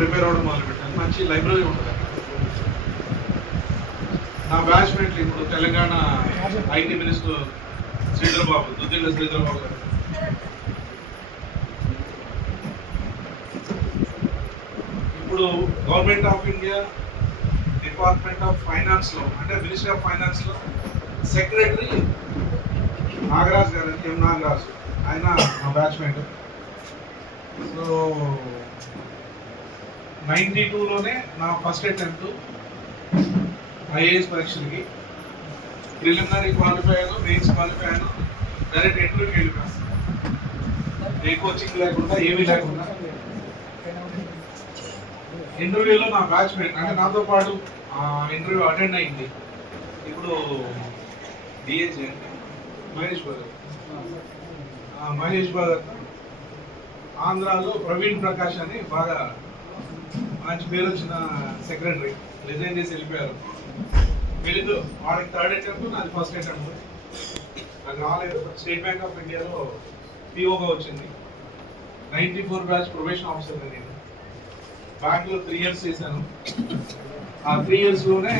Prepare అవ్వడం మొదలుపెట్టాను. మంచి లైబ్రరీ ఉంటుంది అక్కడ. నా బ్యాచ్మేట్ ఇప్పుడు తెలంగాణ ఐటీ మినిస్టర్ శ్రీధరబాబు, దుద్దిళ్ళ శ్రీధరబాబు గారు. ఇప్పుడు government of India department of finance లో, అంటే మినిస్ట్రీ ఆఫ్ ఫైనాన్స్ లో సెక్రటరీ నాగరాజ్ గారు, ఎం నాగరాజ్, ఆయన మా బ్యాచ్మేట్. సో 92లోనే నా ఫస్ట్ అటెంప్ట్ ఐఏఎస్ పరీక్షలకి. ప్రిలిమినరీ క్వాలిఫై అయ్యాను, మెయిన్స్ క్వాలిఫై అయ్యాను, డైరెక్ట్ ఇంటర్వ్యూకి వెళ్ళిపోయాను. ఏ కోచింగ్ లేకుండా, ఏమీ లేకుండా. ఇంటర్వ్యూలో నా బ్యాచ్మేట్, అంటే నాతో పాటు ఇంటర్వ్యూ అటెండ్ అయింది ఇప్పుడు డిఏజీ అంటే మహేష్ భగత్. మహేష్ భగత్ ఆంధ్రాలో ప్రవీణ్ ప్రకాష్ అని బాగా మంచి పేరు వచ్చిన సెక్రటరీ, రిజైన్ చేసి వెళ్ళిపోయారు. వీళ్ళతో వాడికి థర్డ్ అటెంప్ట్, నాది ఫస్ట్ అటెంప్ట్. నాకు రాలేదు. స్టేట్ బ్యాంక్ ఆఫ్ ఇండియాలో పిఓగా వచ్చింది. 94 బ్యాచ్ ప్రొబేషన్ ఆఫీసర్ నేను. బ్యాంక్లో 3 years చేశాను. ఆ 3 yearsలోనే